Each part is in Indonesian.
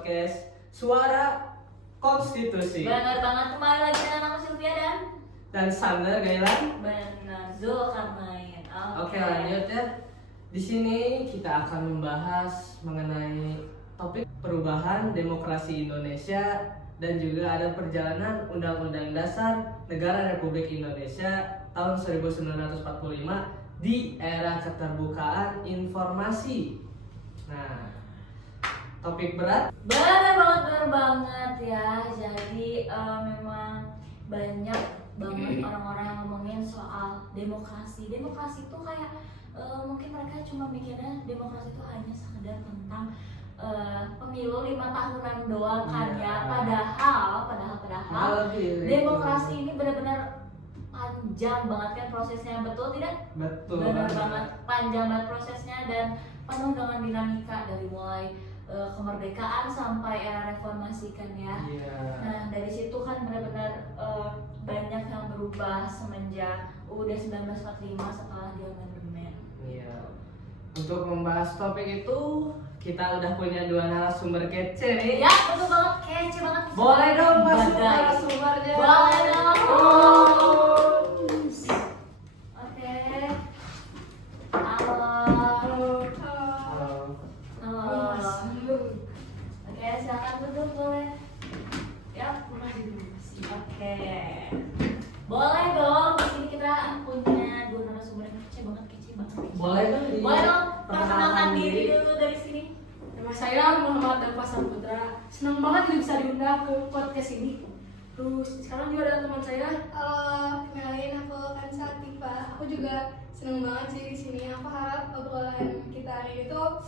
podcast Suara Konstitusi. Benar banget, kembali lagi dengan aku Sylvia Dan Sander Gailan. benar Zulkarnain. Oke, lanjut ya. Di sini kita akan membahas mengenai topik perubahan demokrasi Indonesia dan juga ada perjalanan Undang-Undang Dasar Negara Republik Indonesia tahun 1945 di era keterbukaan informasi. Nah, topik berat. Benar banget ya. Jadi memang banyak banget orang-orang yang ngomongin soal demokrasi. Demokrasi itu kayak mungkin mereka cuma mikirnya demokrasi itu hanya sekedar tentang pemilu 5 tahunan doang kan ya. Padahal demokrasi ini benar-benar panjang banget kan prosesnya, betul tidak? Betul. Benar banget, panjang banget prosesnya dan penuh dengan dinamika dari mulai kemerdekaan sampai era reformasi kan ya. Nah dari situ kan benar-benar banyak yang berubah semenjak UUD 1945 setelah diamandemen. Iya. Untuk membahas topik itu kita udah punya dua narasumber kece nih. Ya betul banget, kece banget. Boleh dong masuk Badai. narasumbernya. Boleh dong. Oke. Halo. Halo. Oke, silakan duduk boleh. Ya, oke. Boleh dong. Di sini kita punya dua narasumber yang kece banget. Boleh dong. Boleh dong. Perkenalkan diri dulu dari sini. Nama saya Muhammad Dalfa Saputra. Senang banget nih bisa diundang ke podcast ini. Terus sekarang juga ada teman saya. Halo, kenalin aku Kansa Tifa. Aku juga seneng banget sih di sini. Aku harap obrolan kita hari ini tuh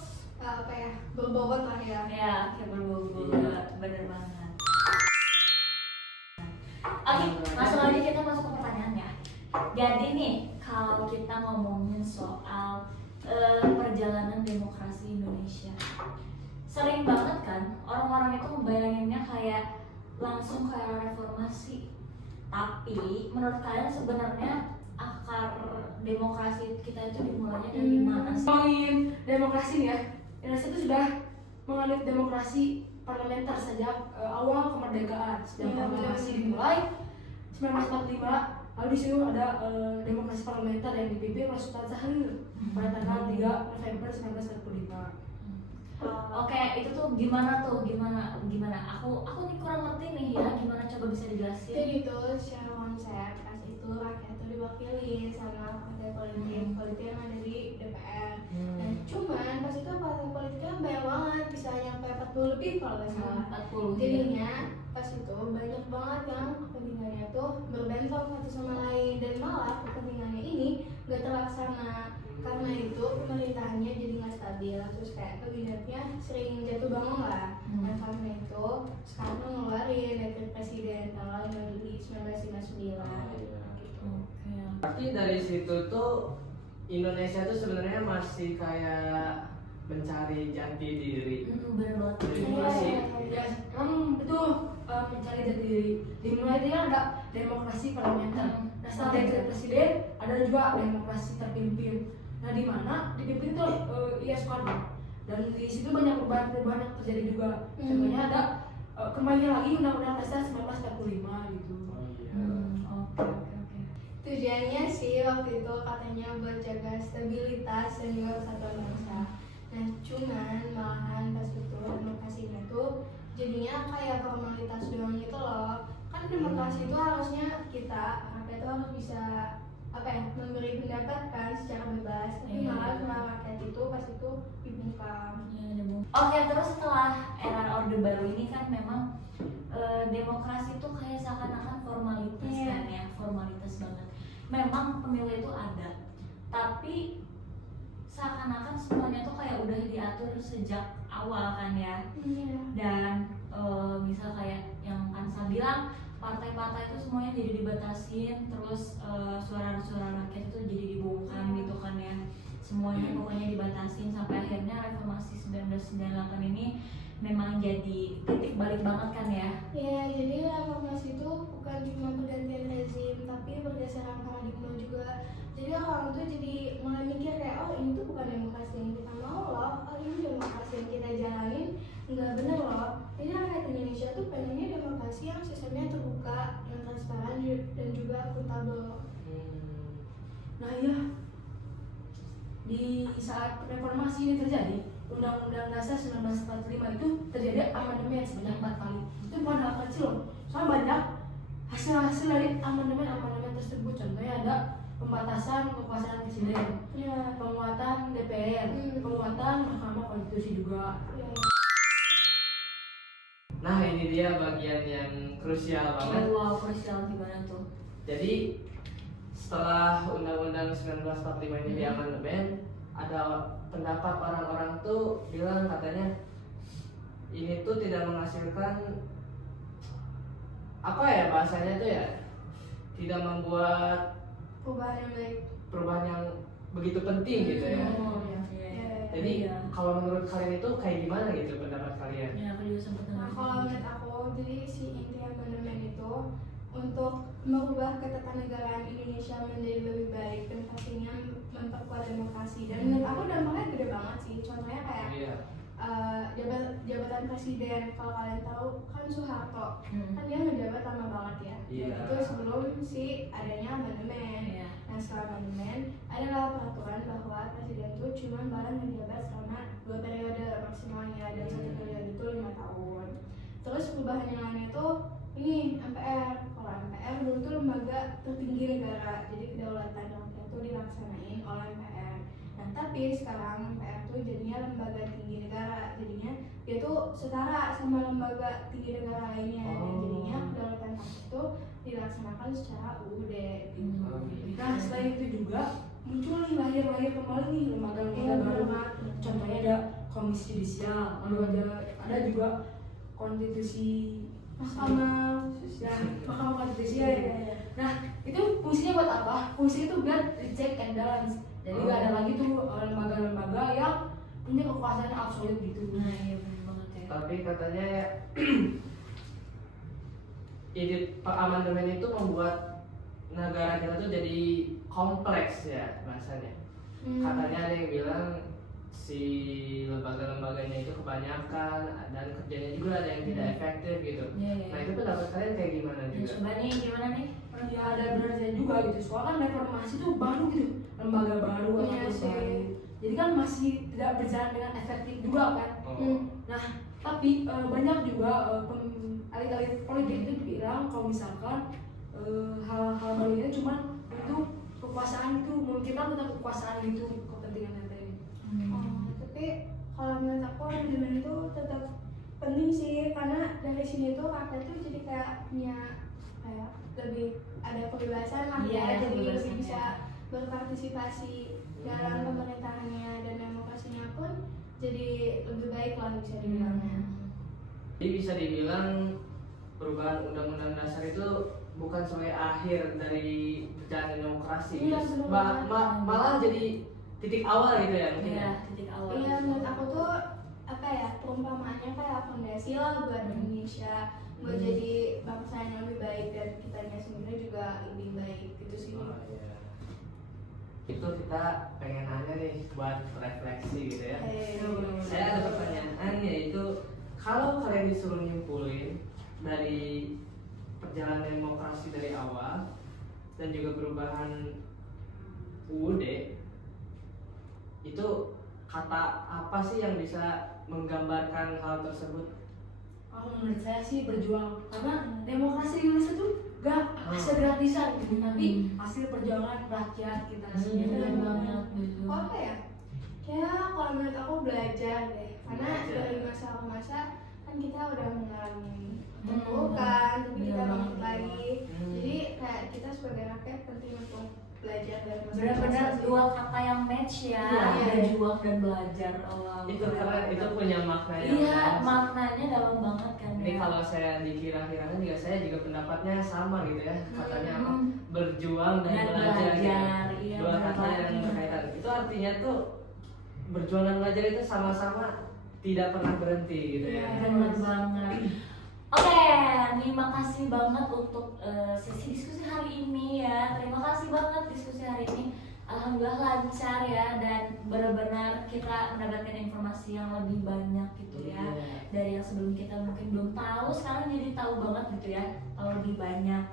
berbobot lah ya. Ya, kayak berbobot, bener banget. Oke, langsung aja kita masuk ke pertanyaannya. Jadi nih, kalau kita ngomongin soal perjalanan demokrasi Indonesia, sering banget kan orang-orang itu membayanginnya kayak langsung kayak reformasi. Tapi menurut kalian sebenarnya akar demokrasi kita itu dimulainya dari mana sih? Ngomongin demokrasi nih ya. Indonesia itu sudah menganut demokrasi parlementer sejak awal kemerdekaan. Sejak proklamasi dimulai 1945. Lalu di sini ada demokrasi parlementer yang dipimpin oleh Sultan Syahrir pada tanggal 3 November 1945. Oke, itu tuh gimana? Aku nih kurang ngerti nih ya, gimana coba bisa dijelasin? Jadi tuh secara konsep pas itu rakyat tuh diwakili sama partai politik yang ada di DPR. Nah, cuman pas itu partai politiknya banyak banget, bisa nyampe 40 lebih kalau nggak salah. 40. Jadinya pas itu banyak banget yang kepentingannya tuh berbentrok satu sama lain dan malah kepentingannya ini nggak terlaksana. Karena itu pemerintahannya jadi nggak stabil, terus kayak kabinetnya sering jatuh bangun lah. Nah karena itu sekarang ngeluarin dekret presiden tanggal 5 Juli 1959 gitu. Berarti dari situ tuh Indonesia tuh sebenarnya masih kayak mencari jati diri. Bener banget. Demokrasi. Ya, sekarang itu mencari jati diri. Dimulai dia ada demokrasi parlementer. Nah setelah dekret presiden ada juga demokrasi terpimpin. Nah di mana dipimpin itu Soekarno. Dan di situ banyak perubahan-perubahan yang terjadi juga. Contohnya ada kembali lagi Undang-Undang Dasar 1945 gitu. Oke. Tujuannya sih waktu itu katanya buat jaga stabilitas dan juga persatuan bangsa. Nah cuman malahan pas itu demokrasinya tuh jadinya kayak formalitas doang gitu loh. Kan demokrasi itu harusnya kita rakyat itu harus bisa memberi pendapat kan secara bebas. Tapi malah cuma rakyat itu pas itu dibungkam. Oke, terus setelah era Orde Baru ini kan memang demokrasi itu kayak seakan-akan formalitas kan ya, formalitas banget. Memang pemilu itu ada, tapi seakan-akan semuanya tuh kayak udah diatur sejak awal kan ya. Dan misal kayak yang Kansa bilang, partai-partai itu semuanya jadi dibatasin, terus suara-suara rakyat itu jadi dibungkam gitu kan ya. Semuanya pokoknya dibatasin sampai akhirnya reformasi 1998 ini memang jadi titik balik banget kan ya. Ya, jadi reformasi itu bukan cuma pergantian rezim, tapi pergeseran paradigma juga. Jadi orang tuh jadi mulai mikir kayak, oh ini tuh bukan demokrasi yang kita mau loh, oh ini demokrasi yang kita jalanin nggak bener loh. akuntabel. Nah iya, di saat reformasi ini terjadi, Undang-Undang Dasar 1945 itu terjadi amandemen sebanyak 4 kali. Itu bukan hal kecil loh, soalnya banyak hasil-hasil dari amandemen tersebut. Contohnya ada pembatasan kekuasaan presiden, Ya. penguatan DPR, penguatan Mahkamah Konstitusi juga. Ya. Nah ini dia bagian yang krusial banget. Wow, krusial gimana tuh? Jadi setelah Undang-Undang 1945 ini diamandemen, ada pendapat orang-orang tuh bilang katanya ini tuh tidak menghasilkan apa ya bahasanya tuh ya, tidak membuat Perubahan yang baik. perubahan yang begitu penting gitu ya. Oh ya. Jadi Iya. kalau menurut kalian itu kayak gimana gitu pendapat kalian? Ya, aku juga sempat Nah, dengar. kalau menurut aku, jadi si inti amandemen itu untuk merubah ketatanegaraan Indonesia menjadi lebih baik dan pastinya memperkuat demokrasi. Dan menurut aku dampaknya gede banget sih. Contohnya kayak Iya. jabatan presiden, kalau kalian tahu kan Soeharto, Hmm. kan dia ngejabat lama banget ya. Iya. Dan itu sebelum si adanya amandemen. Iya. Nah setelah amandemen adalah peraturan bahwa presiden itu cuma barang menjabat selama 2 periode maksimalnya, dan 1 periode itu 5 tahun. Terus perubahan yang lain itu ini MPR. Kalau MPR dulu tuh lembaga tertinggi negara, jadi kedaulatan rakyat itu dilaksanain oleh MPR. Nah tapi sekarang MPR tuh jadinya lembaga tinggi negara, jadinya dia tuh setara sama lembaga tinggi negara lainnya. Dan jadinya kedaulatan rakyat itu dilaksanakan secara UUD gitu. Nah selain itu juga muncul nih lahir kembali nih lembaga-lembaga baru. Contohnya ada komisi judisial, lalu ada juga konstitusi Mahkamah ya, Mahkamah Konstitusi. Iya. Nah itu fungsinya buat apa? Fungsi itu biar check and balance. Jadi nggak ada lagi tuh lembaga-lembaga yang punya kekuasaan absolut gitu. Nah, iya benar banget ya. Tapi katanya ya ide amandemen itu membuat negara kita tuh jadi kompleks ya bahasanya. Katanya ada yang bilang si lembaga-lembaganya itu kebanyakan dan kerjanya juga ada yang tidak efektif gitu. Iya, iya. Nah itu pendapat kalian kayak gimana Ya, juga? coba nih gimana nih? Ya ada benarnya juga gitu. Soalnya kan reformasi itu baru gitu, lembaga baru Iya atau sih. baru. Jadi kan masih tidak berjalan dengan efektif juga kan. Oh. Nah, tapi banyak juga elit-elit politik itu bilang kalau misalkan hal-hal baru ini cuma untuk kekuasaan itu, memungkinkan tentang kekuasaan itu, kepentingan yang tadi. Tapi kalau menurut aku amandemen itu tetap penting sih, karena dari sini tuh rakyat tuh jadi kayak punya kayak lebih ada kebebasan lah Iya, ya, jadi kebebasan, lebih bisa ya. berpartisipasi dalam pemerintahannya, dan demokrasinya pun jadi lebih baik lah bisa dibilang. Jadi bisa dibilang perubahan Undang-Undang Dasar itu bukan sebagai akhir dari berjalan demokrasi, Iya, terus benar banget. malah jadi titik awal gitu ya mungkin. Iya, Ya? titik awal. Iya, menurut aku tuh apa ya, perumpamaannya kayak fondasi lah buat Indonesia, buat jadi bangsa yang lebih baik dan kitanya sendiri juga lebih baik gitu sih. Oh, iya. Itu kita pengen nanya nih buat refleksi gitu ya. Saya ada pertanyaan, yaitu kalau kalian disuruh nyimpulin dari perjalanan demokrasi dari awal dan juga perubahan UUD, itu kata apa sih yang bisa menggambarkan hal tersebut? Kalau menurut saya sih berjuang, karena demokrasi di Indonesia tuh gak hasil gratisan gitu, tapi hasil perjuangan rakyat kita sendiri. Benar banget, betul. Oh, apa ya? Ya kalau menurut aku belajar deh, karena Belajar. dari masa ke masa kan kita udah mengalami terpurukkan, tapi kita Benar bangkit banget. lagi. Jadi kayak kita sebagai rakyat penting untuk belajar dari masa ke Benar-benar masa sih. dua kata yang match ya, Iya. berjuang dan belajar. Oh, wow. Itu keren, itu punya makna yang Iya, dalam. maknanya dalam banget kan Ini ya. kalau saya dikira-kirakan juga saya juga pendapatnya sama gitu ya, katanya apa? Hmm. Berjuang dan, Dan belajar, gitu. belajar, iya, Dua benar kata yang banget. berkaitan. Itu artinya tuh berjuang dan belajar itu sama-sama tidak pernah berhenti gitu ya. Benar banget. Oke, terima kasih banget untuk sesi diskusi hari ini ya. Terima kasih banget diskusi hari ini. Alhamdulillah lancar ya, dan benar-benar kita mendapatkan informasi yang lebih banyak gitu ya. Iya. Dari yang sebelum kita mungkin belum tahu, sekarang jadi tahu banget gitu ya, tahu lebih banyak.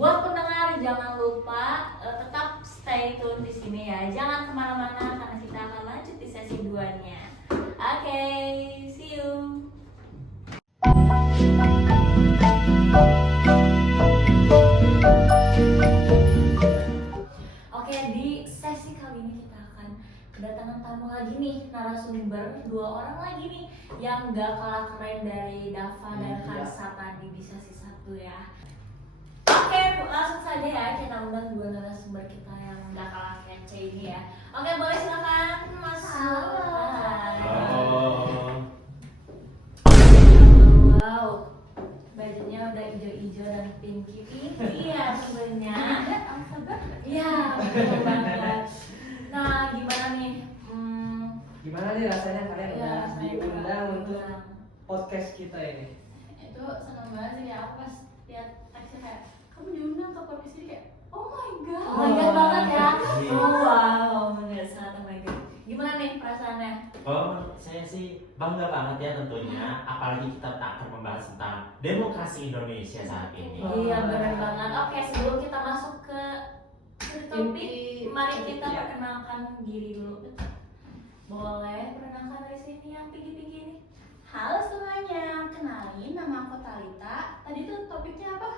Buat pendengar jangan lupa tetap stay tune di sini ya. Jangan kemana-mana karena kita akan lanjut di sesi 2-nya. Oke, see you. Oke, di sesi kali ini kita akan kedatangan tamu lagi nih, narasumber 2 orang lagi nih yang gak kalah keren dari Dava dan Hansa tadi di sesi 1 ya. Oke, langsung saja ya kita undang 2 narasumber kita yang gak kalah kece ini ya. Oke, boleh silakan Mas. Wow, bajunya udah hijau-hijau dan pinky-pinky ya sebenarnya. Iya, betul banget. Nah, gimana nih? Gimana nih rasanya kalian Ya, udah diundang untuk diundang. podcast kita ini? Itu seneng banget sih, kayak aku pas lihat teksnya kayak kamu diundang ke podcast ini kayak oh my god. Oh my god banget ya. Iya. Oh wow, bener sangat oh my god. Gimana nih perasaannya? Oh, saya sih bangga banget ya tentunya, apalagi kita akan membahas tentang demokrasi Indonesia saat ini. Iya benar banget. Oke, sebelum kita masuk ke topik, Inti- mari kita iya. perkenalkan diri dulu. Boleh perkenalkan dari sini yang tinggi-tinggi ini. Halo semuanya, kenalin nama aku Talita. Tadi tuh topiknya apa?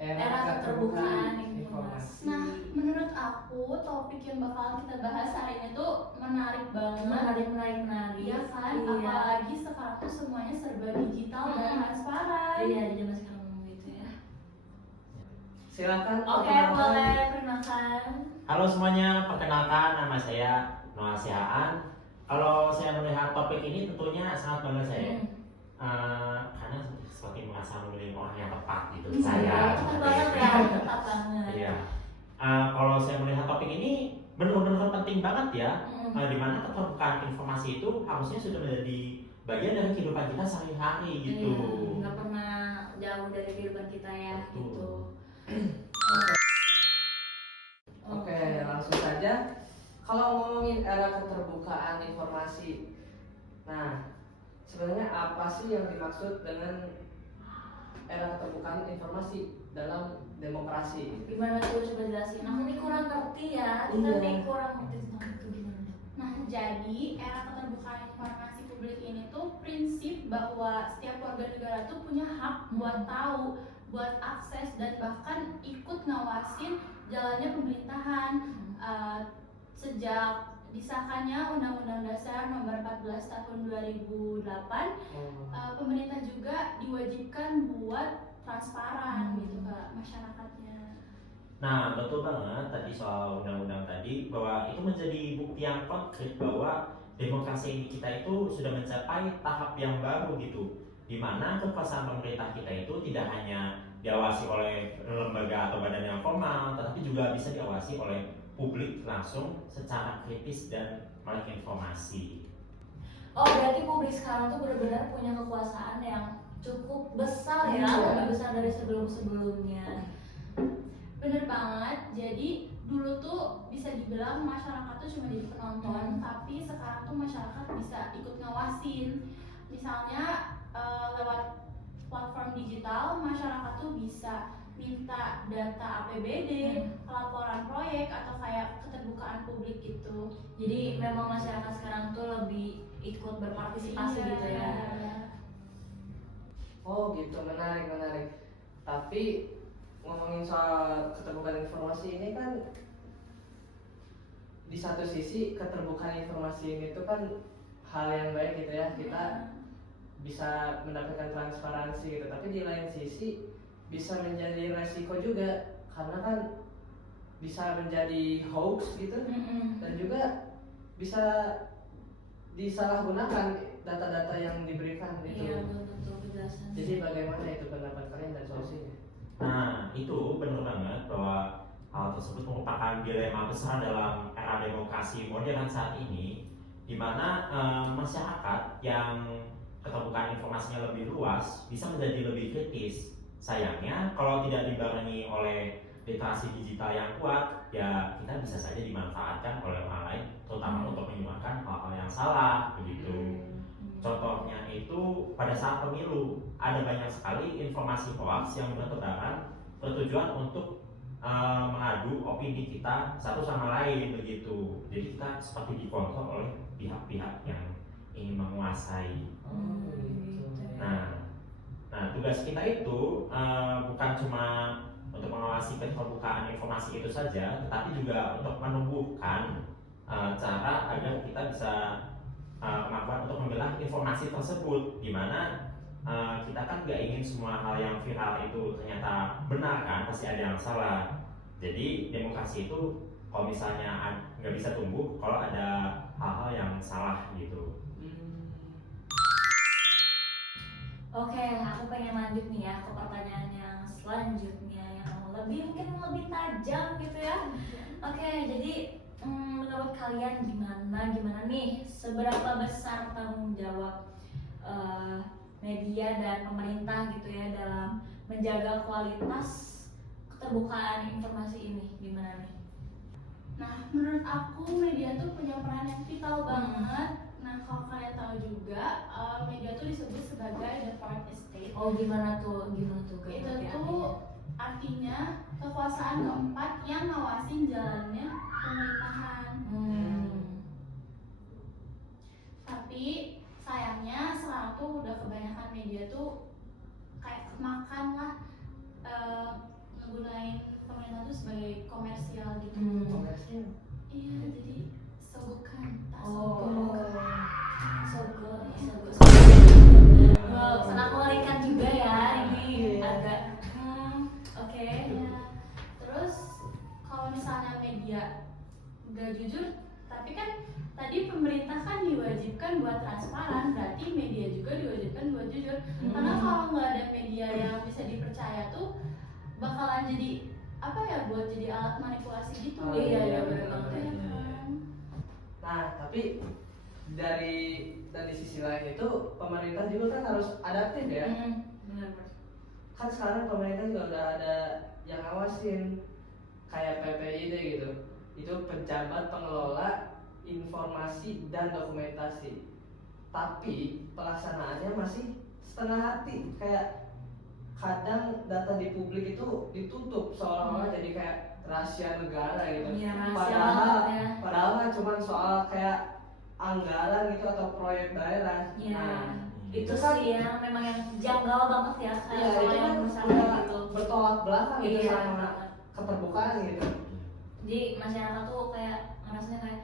Era keterbukaan informasi. Nah, menurut aku topik yang bakal kita bahas hari ini tuh menarik banget. menarik. Iya kan? Iya. Apalagi sekarang tuh semuanya serba digital dan transparan. Iya, di zaman sekarang gitu ya. Silakan. Oke, perkenalkan. boleh perkenalkan. Halo semuanya, perkenalkan nama saya Noah Sihaan. Kalau saya melihat topik ini tentunya sangat bangga saya, karena seperti merasa memilih orang yang tepat gitu. Saya. Tepat banget ya, tepat banget. Iya. Kalau saya melihat topik ini benar-benar penting banget ya, di mana keterbukaan informasi itu harusnya sudah menjadi bagian dari kehidupan kita sehari-hari gitu. Iya, nggak pernah jauh dari kehidupan kita ya gitu. Oke, langsung saja. Kalau ngomongin era keterbukaan informasi, nah sebenarnya apa sih yang dimaksud dengan era keterbukaan informasi dalam demokrasi? Gimana tuh coba jelasin? Aku nih kurang ngerti ya. Kita Iya. nih kurang ngerti tentang itu gimana? Nah, jadi era keterbukaan informasi publik ini tuh prinsip bahwa setiap warga negara tuh punya hak buat tahu, buat akses dan bahkan ikut ngawasin jalannya pemerintahan. Sejak disahkannya Undang-Undang Dasar Nomor 14 Tahun 2008, pemerintah juga diwajibkan buat transparan gitu ke masyarakatnya. Nah, betul banget tadi soal undang-undang tadi, bahwa itu menjadi bukti yang konkret bahwa demokrasi kita itu sudah mencapai tahap yang baru gitu, di mana kekuasaan pemerintah kita itu tidak hanya diawasi oleh lembaga atau badan yang formal, tetapi juga bisa diawasi oleh publik langsung secara kritis dan melek informasi. Oh, berarti publik sekarang tuh benar-benar punya kekuasaan yang cukup besar ya, Iya. lebih besar dari sebelum-sebelumnya. Bener banget, jadi dulu tuh bisa dibilang masyarakat tuh cuma jadi penonton, tapi sekarang tuh masyarakat bisa ikut ngawasin. Misalnya lewat platform digital, masyarakat tuh bisa minta data APBD, laporan proyek, atau kayak keterbukaan publik gitu. Jadi memang masyarakat sekarang tuh lebih ikut berpartisipasi gitu ya. Oh gitu, menarik. Tapi ngomongin soal keterbukaan informasi ini kan, di satu sisi keterbukaan informasi ini tuh kan hal yang baik gitu ya, kita bisa mendapatkan transparansi gitu. Tapi di lain sisi bisa menjadi resiko juga, karena kan bisa menjadi hoax gitu, dan juga bisa disalahgunakan data-data yang diberikan gitu. Iya, betul penjelasan. Jadi bagaimana itu pendapat kalian dan solusinya? Nah, itu benar banget bahwa hal tersebut merupakan dilema besar dalam era demokrasi modern saat ini, di mana masyarakat yang keterbukaan informasinya lebih luas bisa menjadi lebih kritis. Sayangnya, kalau tidak dibarengi oleh literasi digital yang kuat, ya kita bisa saja dimanfaatkan oleh orang lain, terutama untuk menyuarakan hal-hal yang salah, begitu. Contohnya itu pada saat pemilu, ada banyak sekali informasi hoax yang bertebaran bertujuan untuk mengadu opini kita satu sama lain begitu. Jadi kita seperti dikontrol oleh pihak-pihak yang ingin menguasai. Nah, tugas kita itu bukan cuma untuk mengawasi keterbukaan informasi itu saja, tetapi juga untuk menumbuhkan cara agar kita bisa kemampuan untuk memilah informasi tersebut, di mana kita kan nggak ingin semua hal yang viral itu ternyata benar kan, pasti ada yang salah. Jadi demokrasi itu kalau misalnya nggak bisa tumbuh kalau ada hal-hal yang salah gitu. Oke, aku pengen lanjut nih ya ke pertanyaan yang selanjutnya yang mungkin lebih tajam gitu ya. Oke, jadi menurut kalian gimana nih, seberapa besar tanggung jawab media dan pemerintah gitu ya dalam menjaga kualitas keterbukaan informasi ini, gimana nih? Nah, menurut aku media tuh punya peran yang vital banget. Nah, kalau kalian tahu juga, media tuh disebut sebagai the fourth estate. Oh, gimana tuh kayak Itu artinya? tuh artinya kekuasaan keempat yang ngawasin jalannya pemerintahan. Tapi sayangnya sekarang tuh udah kebanyakan media tuh kayak makan lah, ngegunain pemerintah tuh sebagai komersial gitu. Iya, jadi sogokan, tak Sogo. Wow, sangat mengerikan juga ya ini agak. Oke. Ya. Terus kalau misalnya media nggak jujur, tapi kan tadi pemerintah kan diwajibkan buat transparan, berarti media juga diwajibkan buat jujur. Karena kalau nggak ada media yang bisa dipercaya tuh bakalan jadi apa ya, buat jadi alat manipulasi gitu. Iya, benar banget. Ya kan? Nah, tapi dari sisi lain itu pemerintah juga kan harus adaptif ya. Benar. Kan sekarang pemerintah juga udah ada yang ngawasin kayak PPID gitu. Itu Pejabat Pengelola Informasi dan Dokumentasi. Tapi pelaksanaannya masih setengah hati. Kayak kadang data di publik itu ditutup seolah-olah jadi kayak rahasia negara gitu. Iya, rahasia Padahal banget ya. kan cuma soal kayak anggaran gitu atau proyek daerah. Iya. Nah, Itu kan sih yang memang yang janggal banget ya, iya, kalau itu yang kan misalnya udah gitu. bertolak belakang gitu Iya, sama banget. keterbukaan gitu. Jadi masyarakat tuh kayak ngerasanya kayak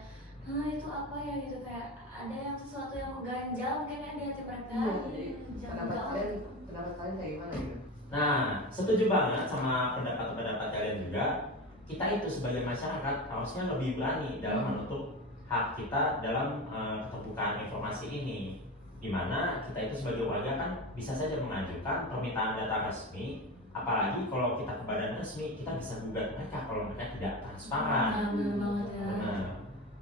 itu apa ya gitu, kayak ada yang sesuatu yang ganjal mungkin ya di hati mereka. Jadi Janggal. pendapat kalian kayak gimana gitu? Nah, setuju banget sama pendapat kalian juga. Kita itu sebagai masyarakat harusnya lebih berani dalam menuntut hak kita dalam keterbukaan informasi ini, dimana kita itu sebagai warga kan bisa saja mengajukan permintaan data resmi, apalagi kalau kita ke badan resmi kita bisa gugat mereka kalau mereka tidak transparan. Benar banget ya. Nah,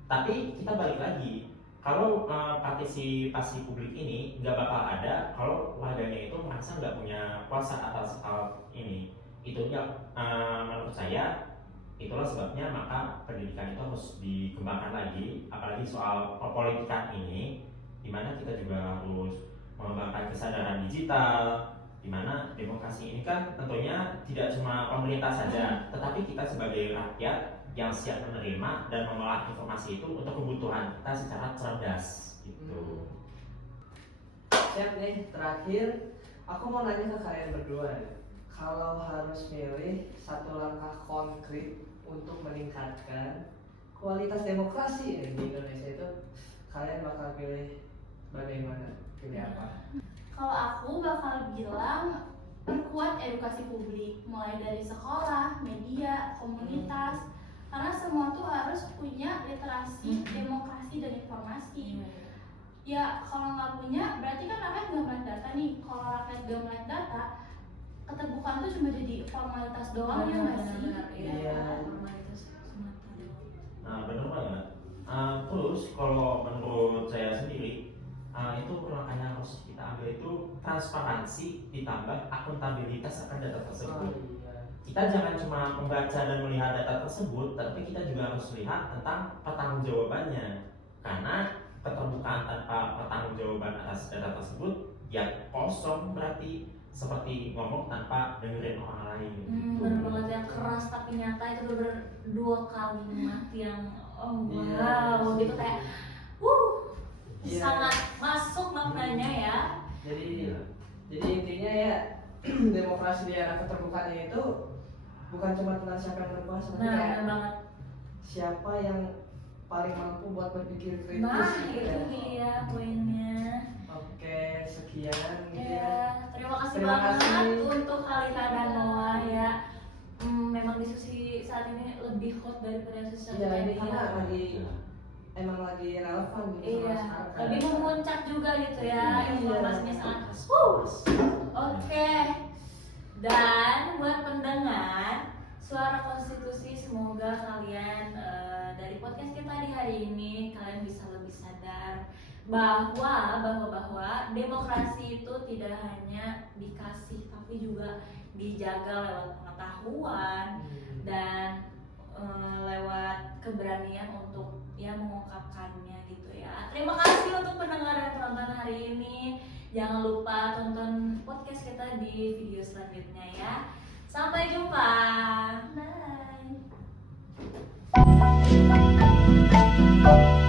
tapi kita balik lagi, kalau partisipasi publik ini nggak bakal ada kalau warganya itu merasa nggak punya kuasa atas hal ini. Itu menurut saya itulah sebabnya maka pendidikan itu harus dikembangkan lagi, apalagi soal perpolitikan ini, dimana kita juga harus mengembangkan kesadaran digital, dimana demokrasi ini kan tentunya tidak cuma pemerintah saja, tetapi kita sebagai rakyat yang siap menerima dan mengolah informasi itu untuk kebutuhan kita secara cerdas gitu. Siap nih, terakhir aku mau nanya ke kalian berdua ya. Kalau harus milih satu langkah konkret untuk meningkatkan kualitas demokrasi di Indonesia itu, kalian bakal pilih bagaimana? Pilih apa? Kalau aku bakal bilang perkuat edukasi publik, mulai dari sekolah, media, komunitas, karena semua tuh harus punya literasi demokrasi dan informasi. Ya kalau nggak punya, berarti kan rakyat nggak melek data nih. Kalau rakyat nggak melek data, keterbukaan tuh cuma jadi formalitas doang ya nggak sih? Iya. Formalitas semata. Nah, benar banget. Terus kalau menurut saya sendiri, itu langkah yang harus kita ambil itu transparansi ditambah akuntabilitas akan data tersebut. Kita jangan cuma membaca dan melihat data tersebut, tapi kita juga harus lihat tentang pertanggungjawabannya. Karena keterbukaan tanpa pertanggungjawaban atas data tersebut, ya kosong berarti seperti ngomong tanpa dengerin orang lain. Bener banget, yang keras tapi nyata itu bener dua kalimat yang wow gitu kayak Iya. sangat masuk maknanya ya. Jadi intinya ya demokrasi di era keterbukaan ini itu bukan cuma tentang siapa yang berkuasa, tapi Nah, kayak bener banget. siapa yang paling mampu buat berpikir kritis. Nah, gitu itu ya. dia poinnya. Oke, sekian gitu Ya, ya. terima kasih Terima banget kasih. untuk Alina dan Noah ya. Memang diskusi saat ini lebih hot daripada diskusi Iya, ini yang karena lalu. emang lagi relevan gitu Iya, sama sekarang. lebih memuncak juga gitu ya, Iya. informasinya sangat. Oke. Dan buat pendengar Suara Konstitusi, semoga kalian dari podcast kita di hari ini kalian bisa lebih sadar bahwa demokrasi itu tidak hanya dikasih tapi juga dijaga lewat pengetahuan dan lewat keberanian untuk ya mengungkapkannya gitu ya. Terima kasih untuk pendengar dan penonton hari ini. Jangan lupa tonton podcast kita di video selanjutnya ya. Sampai jumpa. Bye.